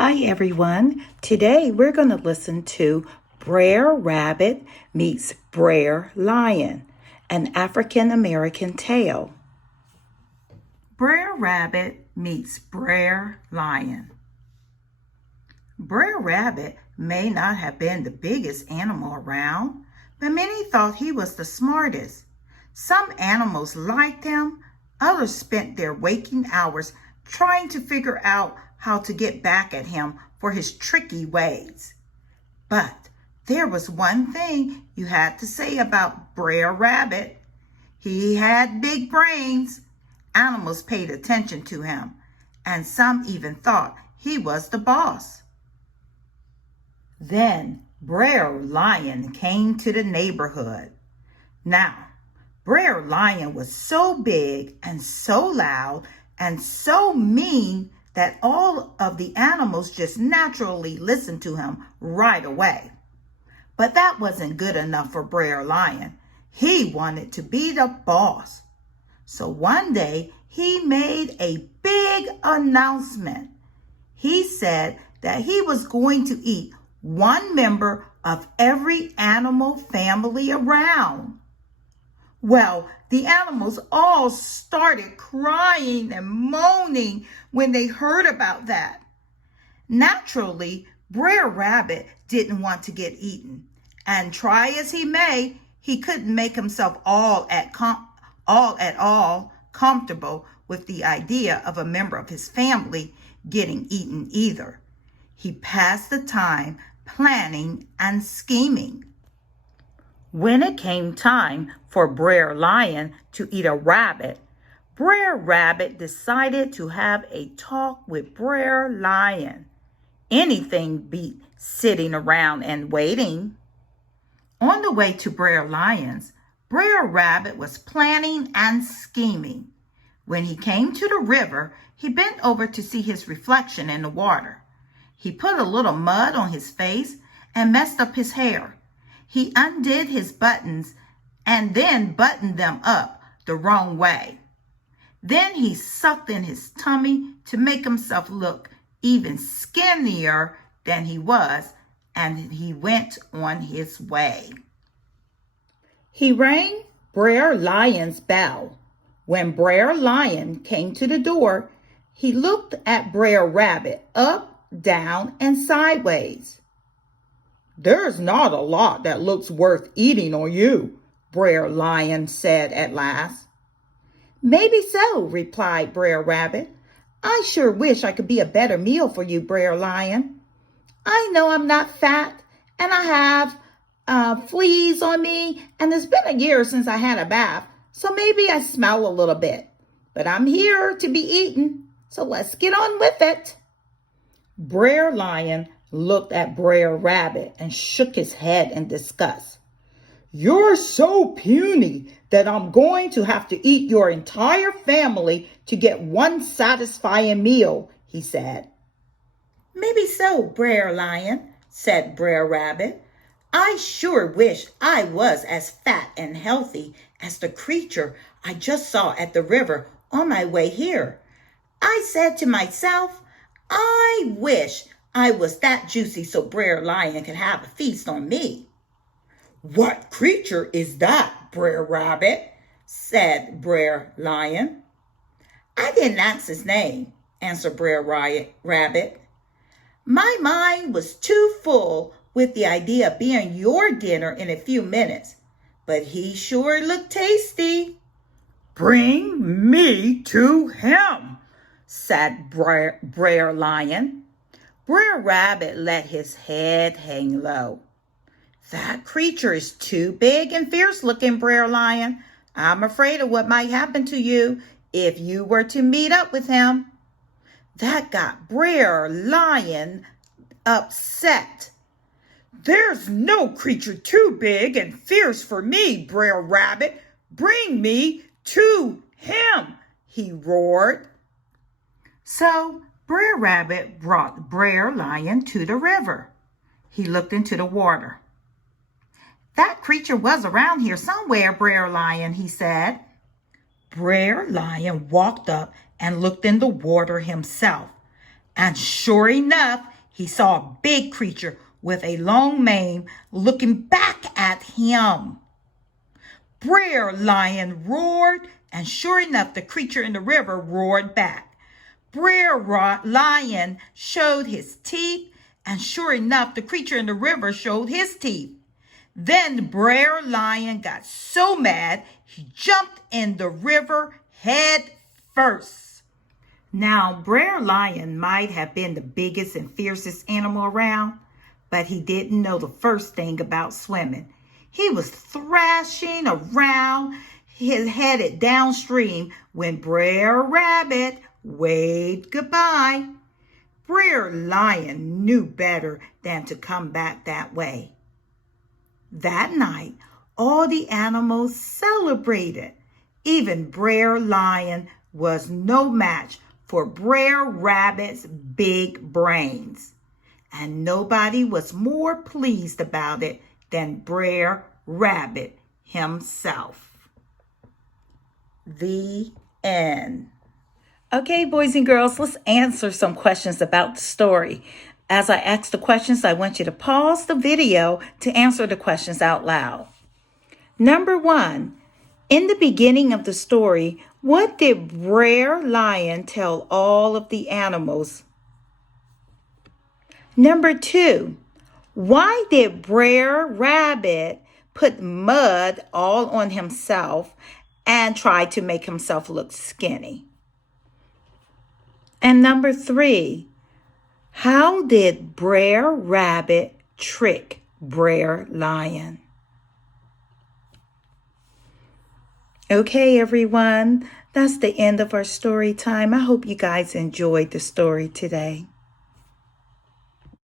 Hi everyone. Today we're going to listen to Brer Rabbit meets Brer Lion, an African American tale. Brer Rabbit meets Brer Lion. Brer Rabbit may not have been the biggest animal around, but many thought he was the smartest. Some animals liked him, others spent their waking hours trying to figure out how to get back at him for his tricky ways. But there was one thing you had to say about Brer Rabbit. He had big brains. Animals paid attention to him, and some even thought he was the boss. Then Brer Lion came to the neighborhood. Now, Brer Lion was so big and so loud and so mean that all of the animals just naturally listened to him right away. But that wasn't good enough for Brer Lion. He wanted to be the boss. So one day he made a big announcement. He said that he was going to eat one member of every animal family around. Well, the animals all started crying and moaning when they heard about that. Naturally, Brer Rabbit didn't want to get eaten, and try as he may, he couldn't make himself all at all comfortable with the idea of a member of his family getting eaten either. He passed the time planning and scheming. When it came time for Brer Lion to eat a rabbit, Brer Rabbit decided to have a talk with Brer Lion. Anything beat sitting around and waiting. On the way to Brer Lion's, Brer Rabbit was planning and scheming. When he came to the river, he bent over to see his reflection in the water. He put a little mud on his face and messed up his hair. He undid his buttons and then buttoned them up the wrong way. Then he sucked in his tummy to make himself look even skinnier than he was, and he went on his way. He rang Brer Lion's bell. When Brer Lion came to the door, he looked at Brer Rabbit up, down, and sideways. "There's not a lot that looks worth eating on you," Brer Lion said at last. "Maybe so," replied Brer Rabbit. "I sure wish I could be a better meal for you, Brer Lion. I know I'm not fat, and I have fleas on me, and it's been a year since I had a bath, so maybe I smell a little bit. But I'm here to be eaten, so let's get on with it." Brer Lion looked at Brer Rabbit and shook his head in disgust. "You're so puny that I'm going to have to eat your entire family to get one satisfying meal," he said. "Maybe so, Brer Lion," said Brer Rabbit. "I sure wish I was as fat and healthy as the creature I just saw at the river on my way here. I said to myself, I wish I was that juicy so Brer Lion could have a feast on me." "What creature is that, Brer Rabbit?" said Brer Lion. "I didn't ask his name," answered Brer Rabbit. "My mind was too full with the idea of being your dinner in a few minutes, but he sure looked tasty." "Bring me to him," said Brer Lion. Brer Rabbit let his head hang low. "That creature is too big and fierce looking, Brer Lion. I'm afraid of what might happen to you if you were to meet up with him." That got Brer Lion upset. "There's no creature too big and fierce for me, Brer Rabbit. Bring me to him," he roared. So Brer Rabbit brought Brer Lion to the river. He looked into the water. "That creature was around here somewhere, Brer Lion," he said. Brer Lion walked up and looked in the water himself. And sure enough, he saw a big creature with a long mane looking back at him. Brer Lion roared, and sure enough, the creature in the river roared back. Brer Lion showed his teeth, and sure enough, the creature in the river showed his teeth. Then Brer Lion got so mad, he jumped in the river head first. Now, Brer Lion might have been the biggest and fiercest animal around, but he didn't know the first thing about swimming. He was thrashing around, headed downstream when Brer Rabbit waved goodbye. Brer Lion knew better than to come back that way. That night, all the animals celebrated. Even Brer Lion was no match for Brer Rabbit's big brains. And nobody was more pleased about it than Brer Rabbit himself. The end. Okay, boys and girls, let's answer some questions about the story. As I ask the questions, I want you to pause the video to answer the questions out loud. Number 1, in the beginning of the story, what did Brer Lion tell all of the animals? Number 2, why did Brer Rabbit put mud all on himself and try to make himself look skinny? And number 3, how did Brer Rabbit trick Brer Lion? Okay, everyone, that's the end of our story time. I hope you guys enjoyed the story today.